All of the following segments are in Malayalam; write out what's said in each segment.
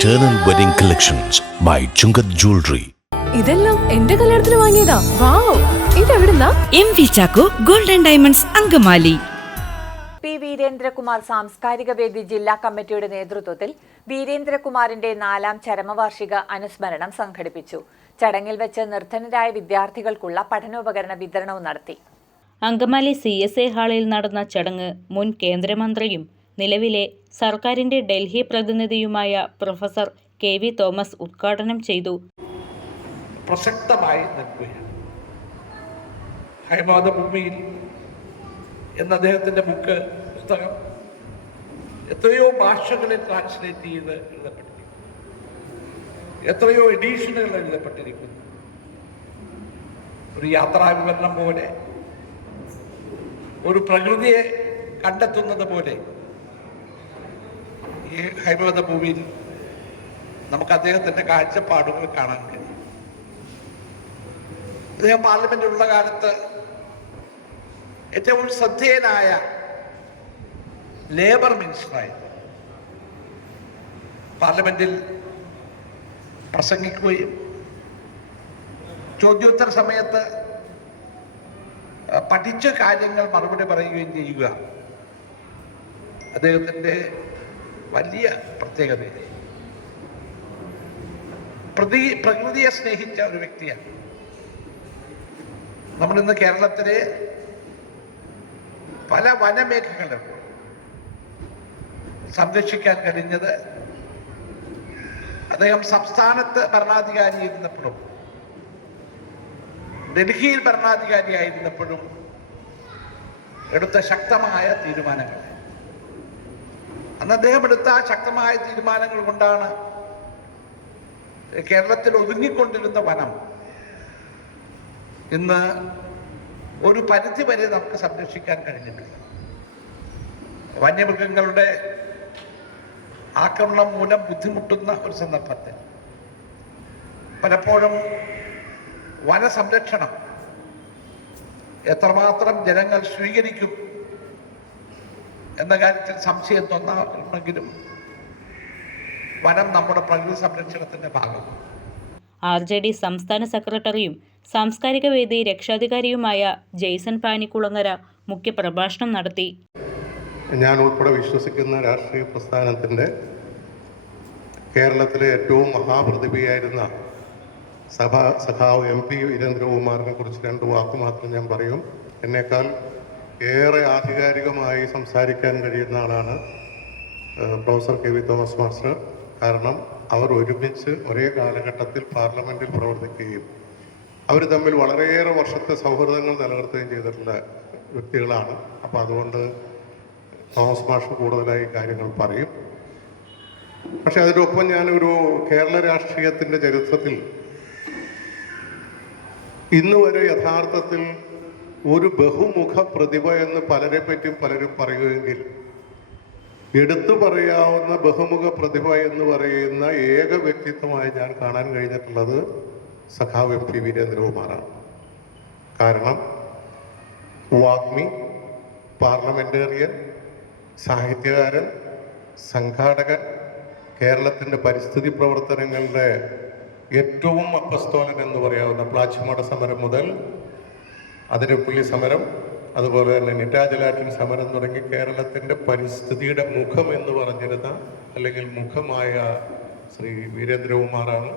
Eternal Wedding Collections by Chungath Jewelry. ഇതെല്ലാം എന്റെ കല്യാണത്തിന് വാങ്ങിയതാ. Wow. ഇതെവിടുന്നാ? M V Chacko golden diamonds Angamaly. P Veerendrakumar സാംസ്കാരിക വേദി ജില്ലാ കമ്മിറ്റിയുടെ നേതൃത്വത്തിൽ വീരേന്ദ്രകുമാറിന്റെ നാലാം ചരമവാർഷിക അനുസ്മരണം സംഘടിപ്പിച്ചു. ചടങ്ങിൽ വെച്ച് നിർധനരായ വിദ്യാർത്ഥികൾക്കുള്ള പഠനോപകരണ വിതരണവും നടത്തി. അങ്കമാലി സി എസ് എ ഹാളിൽ നടന്ന ചടങ്ങ് മുൻ കേന്ദ്രമന്ത്രിയും നിലവിലെ സർക്കാരിന്റെ ഡൽഹി പ്രതിനിധിയുമായ പ്രൊഫസർ കെ വി തോമസ് ഉദ്ഘാടനം ചെയ്തു. പ്രസക്തമായി നിൽക്കുകയാണ്. ഹൈമാദഭൂമിയിൽ എന്ന അദ്ദേഹത്തിന്റെ ബുക്ക് പുസ്തകം എത്രയോ ഭാഷകളിൽ ട്രാൻസ്ലേറ്റ് ചെയ്ത് എഴുതപ്പെട്ടിരിക്കുന്നു. എത്രയോ എഡീഷനുകൾ എഴുതപ്പെട്ടിരിക്കുന്നു. ഒരു യാത്രാ വിവരണം പോലെ ഒരു പ്രകൃതിയെ കണ്ടെത്തുന്നത് പോലെ ഈ ഹൈമവത ഭൂമിയിൽ നമുക്ക് അദ്ദേഹത്തിന്റെ കാഴ്ചപ്പാടുകൾ കാണാൻ കഴിയും. അദ്ദേഹം പാർലമെന്റിലുള്ള കാലത്ത് ഏറ്റവും ശ്രദ്ധേയനായ ലേബർ മിനിസ്റ്ററായിരുന്നു പാർലമെന്റിൽ പ്രസംഗിക്കുകയും ചോദ്യോത്തര സമയത്ത് പഠിച്ച കാര്യങ്ങൾ മറുപടി പറയുകയും ചെയ്യുക. അദ്ദേഹത്തിന്റെ വലിയ പ്രത്യേകത പ്രതി പ്രകൃതിയെ സ്നേഹിച്ച ഒരു വ്യക്തിയാണ്. നമ്മളിന്ന് കേരളത്തിലെ പല വനമേഖലകളും സംരക്ഷിക്കാൻ കഴിഞ്ഞത് അദ്ദേഹം സംസ്ഥാനത്ത് ഭരണാധികാരിയായിരുന്നപ്പോഴും ഡൽഹിയിൽ ഭരണാധികാരിയായിരുന്നപ്പോഴും എടുത്ത ശക്തമായ തീരുമാനങ്ങൾ. അന്ന് അദ്ദേഹം എടുത്ത ശക്തമായ തീരുമാനങ്ങൾ കൊണ്ടാണ് കേരളത്തിൽ ഒതുങ്ങിക്കൊണ്ടിരുന്ന വനം ഇന്ന് ഒരു പരിധി വരെ നമുക്ക് സംരക്ഷിക്കാൻ കഴിഞ്ഞിട്ടില്ല വന്യമൃഗങ്ങളുടെ ആക്രമണം മൂലം ബുദ്ധിമുട്ടുന്ന ഒരു സന്ദർഭത്തിൽ. പലപ്പോഴും വനസംരക്ഷണം എത്രമാത്രം ജനങ്ങൾ സ്വീകരിക്കും എന്ന കാര്യത്തിൽ സംശയം തോന്നാറുണ്ടെങ്കിലും വനം നമ്മുടെ പ്രകൃതി സംരക്ഷണത്തിന്റെ ഭാഗം. ആർ ജെ ഡി സംസ്ഥാന സെക്രട്ടറിയും സാംസ്കാരിക വേദി രക്ഷാധികാരിയുമായ ജെയ്സൺ പാനിക്കുളങ്ങര മുഖ്യപ്രഭാഷണം നടത്തി. ഞാൻ ഉൾപ്പെടെ വിശ്വസിക്കുന്ന രാഷ്ട്രീയ പ്രസ്ഥാനത്തിന്റെ കേരളത്തിലെ ഏറ്റവും മഹാപ്രതിഭയായിരുന്ന സഭ സഖാവ് എം പി വീരേന്ദ്രകുമാറിനെ കുറിച്ച് രണ്ട് വാക്ക് മാത്രം ഞാൻ പറയും. എന്നേക്കാൾ ഏറെ ആധികാരികമായി സംസാരിക്കാൻ കഴിയുന്ന ആളാണ് professor K V Thomas master. കാരണം അവർ ഒരുമിച്ച് ഒരേ കാലഘട്ടത്തിൽ പാർലമെന്റിൽ പ്രവർത്തിക്കുകയും അവർ തമ്മിൽ വളരെയേറെ വർഷത്തെ സൗഹൃദങ്ങൾ നിലനിർത്തുകയും ചെയ്തിട്ടുള്ള വ്യക്തികളാണ്. അപ്പോൾ അതുകൊണ്ട് തോമസ് മാഷ് കൂടുതലായി കാര്യങ്ങൾ പറയും. പക്ഷെ അതിനൊപ്പം ഞാനൊരു കേരള രാഷ്ട്രീയത്തിന്റെ ചരിത്രത്തിൽ ഇന്നുവരെ യഥാർത്ഥത്തിൽ ഒരു ബഹുമുഖ പ്രതിഭ എന്ന് പലരെ പറ്റിയും പലരും പറയുമെങ്കിൽ എടുത്തു പറയാവുന്ന ബഹുമുഖ പ്രതിഭ എന്ന് പറയുന്ന ഏക വ്യക്തിത്വമായി ഞാൻ കാണാൻ കഴിഞ്ഞിട്ടുള്ളത് സഖാവ് എം പി വീരേന്ദ്രകുമാറാണ്. കാരണം വാഗ്മി പാർലമെന്റേറിയൻ സാഹിത്യകാരൻ സംഘാടകൻ കേരളത്തിന്റെ പരിസ്ഥിതി പ്രവർത്തനങ്ങളുടെ ഏറ്റവും അപ്പസ്തോലൻ എന്ന് പറയാവുന്ന പ്ലാച്ചിമോട സമരം മുതൽ അതിരപ്പള്ളി സമരം അതുപോലെ തന്നെ നിറ്റാജലാറ്റിൻ സമരം തുടങ്ങി കേരളത്തിന്റെ പരിസ്ഥിതിയുടെ മുഖം എന്ന് പറഞ്ഞിരുന്ന അല്ലെങ്കിൽ മുഖമായ ശ്രീ വീരേന്ദ്രകുമാറാണ്.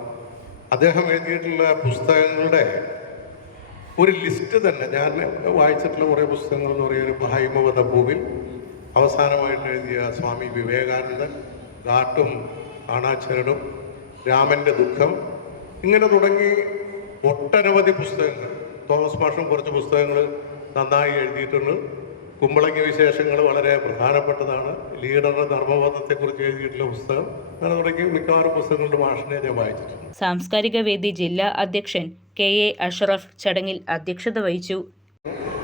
അദ്ദേഹം എഴുതിയിട്ടുള്ള പുസ്തകങ്ങളുടെ ഒരു ലിസ്റ്റ് തന്നെ. ഞാൻ വായിച്ചിട്ടുള്ള കുറേ പുസ്തകങ്ങൾ എന്ന് പറയുന്നത് ഹൈമവത ഭൂവിൽ അവസാനമായിട്ട് എഴുതിയ സ്വാമി വിവേകാനന്ദൻ കാട്ടും കാണാച്ചരടും രാമന്റെ ദുഃഖം ഇങ്ങനെ തുടങ്ങി ഒട്ടനവധി പുസ്തകങ്ങൾ. തോമസ് മാഷും കുറച്ച് പുസ്തകങ്ങൾ നന്നായി എഴുതിയിട്ടുണ്ട്. കുമ്പളങ്ങി വിശേഷങ്ങൾ വളരെ പ്രധാനപ്പെട്ടതാണ്. ലീഡറുടെ ധർമ്മബോധത്തെക്കുറിച്ച് എഴുതിയിട്ടുള്ള പുസ്തകം. അങ്ങനെ തുടങ്ങി മിക്കവാറും പുസ്തകങ്ങളുടെ മാഷിനെ ഞാൻ വായിച്ചിട്ടുണ്ട്. സാംസ്കാരിക വേദി ജില്ലാ അധ്യക്ഷൻ കെ എ അഷറഫ് ചടങ്ങിൽ അധ്യക്ഷത വഹിച്ചു.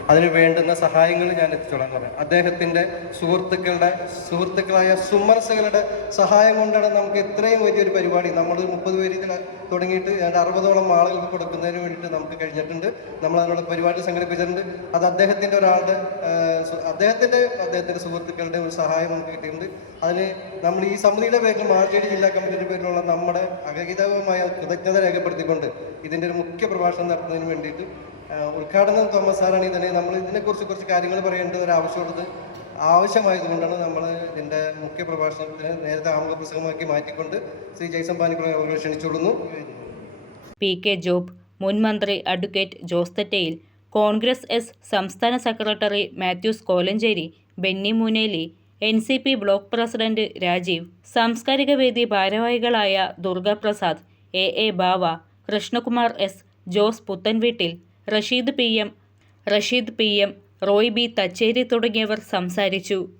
അതിന് വേണ്ടുന്ന സഹായങ്ങൾ ഞാൻ എത്തിച്ചോളാൻ പറയാം അദ്ദേഹത്തിന്റെ സുഹൃത്തുക്കളുടെ സുഹൃത്തുക്കളായ സുമനസുകളുടെ സഹായം കൊണ്ടാണ് നമുക്ക് ഇത്രയും വലിയൊരു പരിപാടി. നമ്മൾ മുപ്പത് പേര് ഇതിൽ തുടങ്ങിയിട്ട് ഏതാണ്ട് അറുപതോളം ആളുകൾക്ക് കൊടുക്കുന്നതിന് വേണ്ടിയിട്ട് നമുക്ക് കഴിഞ്ഞിട്ടുണ്ട്. നമ്മൾ അതിനുള്ള പരിപാടി സംഘടിപ്പിച്ചിട്ടുണ്ട്. അത് അദ്ദേഹത്തിന്റെ ഒരാളുടെ അദ്ദേഹത്തിന്റെ അദ്ദേഹത്തിന്റെ സുഹൃത്തുക്കളുടെ ഒരു സഹായം നമുക്ക് കിട്ടിയിട്ടുണ്ട്. അതിന് നമ്മൾ ഈ സമിതിയുടെ പേരിൽ മാർച്ചേരി ജില്ലാ കമ്മിറ്റിയുടെ പേരിലുള്ള നമ്മുടെ അഗതിതമായ കൃതജ്ഞത രേഖപ്പെടുത്തിക്കൊണ്ട് ഇതിന്റെ ഒരു മുഖ്യ പ്രഭാഷണം നടത്തുന്നതിന് വേണ്ടിയിട്ട് ഉദ്ഘാടനം തോമസ് സാറാണെങ്കിൽ തന്നെ നമ്മൾ ഇതിനെക്കുറിച്ച് കുറച്ച് കാര്യങ്ങൾ പറയേണ്ട ഒരു ആവശ്യമുള്ളത് ആവശ്യമായതുകൊണ്ടാണ് നമ്മൾ ഇതിന്റെ മുഖ്യ പ്രഭാഷണത്തിന് നേരത്തെ ആമുഖ പുസ്തകമാക്കി മാറ്റിക്കൊണ്ട് ശ്രീ ജയ്സം പാനിക്കുളം അവരെ ക്ഷണിച്ചുകൊള്ളുന്നു. പി കെ ജോബ് മുൻ മന്ത്രി അഡ്വക്കേറ്റ് ജോസ് തെറ്റയിൽ കോൺഗ്രസ് എസ് സംസ്ഥാന secretary Mathews Kolenchery Benny Muneli N C P block president Rajeev സാംസ്കാരിക വേദി ഭാരവാഹികളായ Durgaprasad A A Bava Krishnakumar S Jose Puthenveettil Rasheed P M Rasheed P M Roy B Thacheri തുടങ്ങിയവർ സംസാരിച്ചു.